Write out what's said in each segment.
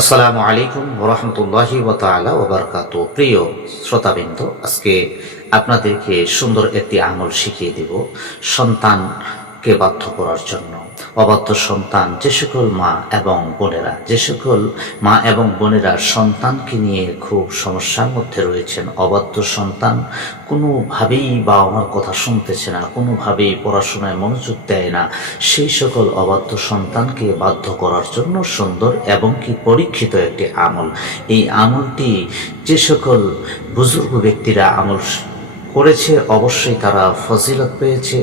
আসসালামু আলাইকুম ওরহমতুল্লাহি ওয়া তাআলা ওয়া বারাকাতুহু। প্রিয় শ্রোতাবৃন্দ, আজকে আপনাদেরকে সুন্দর একটি আমল শিখিয়ে দেব সন্তানকে বাধ্য করার জন্য। অবাধ্য সন্তান, যে সকল মা এবং বোনেরা সন্তানকে নিয়ে খুব সমস্যার মধ্যে রয়েছেন, অবাধ্য সন্তান কোনোভাবেই বাবা মার কথা শুনতেছে না, কোনোভাবেই পড়াশোনায় মনোযোগ দেয় না, সেই সকল অবাধ্য সন্তানকে বাধ্য করার জন্য সুন্দর এবং কি পরীক্ষিত একটি আমল। এই আমলটি যে সকল বুজুর্গ ব্যক্তিরা আমল করেছে অবশ্যই তারা ফজিলত পেয়েছে,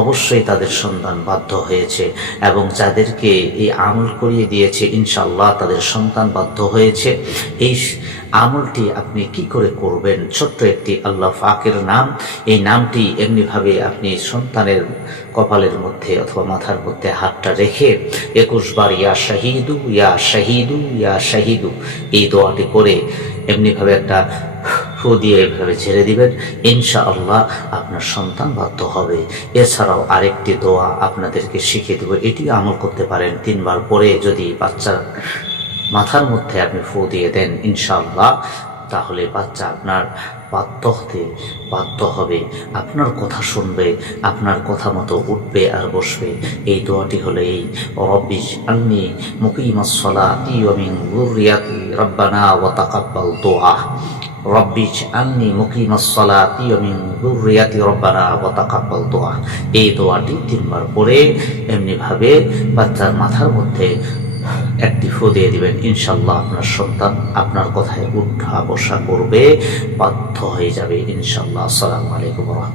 অবশ্যই তাদের সন্তান বাধ্য হয়েছে, এবং যাদেরকে এই আমল করিয়ে দিয়েছে ইনশাআল্লাহ তাদের সন্তান বাধ্য হয়েছে। এই আমলটি আপনি কি করে করবেন? ছোট্ট একটি আল্লাহ পাকের নাম, এই নামটি এমনিভাবে আপনি সন্তানের কপালের মধ্যে অথবা মাথার মধ্যে হাতটা রেখে 21 বার ইয়া শাহিদু ইয়া শাহিদু ইয়া শাহিদু এই দোয়াটি করে এমনিভাবে একটা ফু দিয়ে এভাবে ছেড়ে দিবেন, ইনশাআল্লাহ আপনার সন্তান বাধ্য হবে। এছাড়াও আরেকটি দোয়া আপনাদেরকে শিখিয়ে দেব, এটি আমল করতে পারেন। 3 বার পরে যদি বাচ্চার মাথার মধ্যে আপনি ফু দিয়ে দেন ইনশাআল্লাহ, তাহলে বাচ্চা আপনার বাধ্য হবে, আপনার কথা শুনবে, আপনার কথা মতো উঠবে আর বসবে। এই দোয়াটি হলো এই, রব্বি আন্নি মুকিমাস সালাতি ওয়া মিন যুররিয়াতি রব্বানা ওয়া তাকাব্বাল দুআ। রব্বি আন্নি মুকিমাস সালাতি ওয়া মিন যুররিয়াতি রব্বানা ওয়া তাকাব্বাল দুআ। এই দোয়াটি 3 বার পরে এমনিভাবে বাচ্চার মাথার মধ্যে একটি ফু দিয়ে দিবেন, ইনশাআল্লাহ আপনার সন্তান আপনার কথায় উঠা বসা করবে, বাধ্য হয়ে যাবে ইনশাআল্লাহ। আসসালামু আলাইকুম।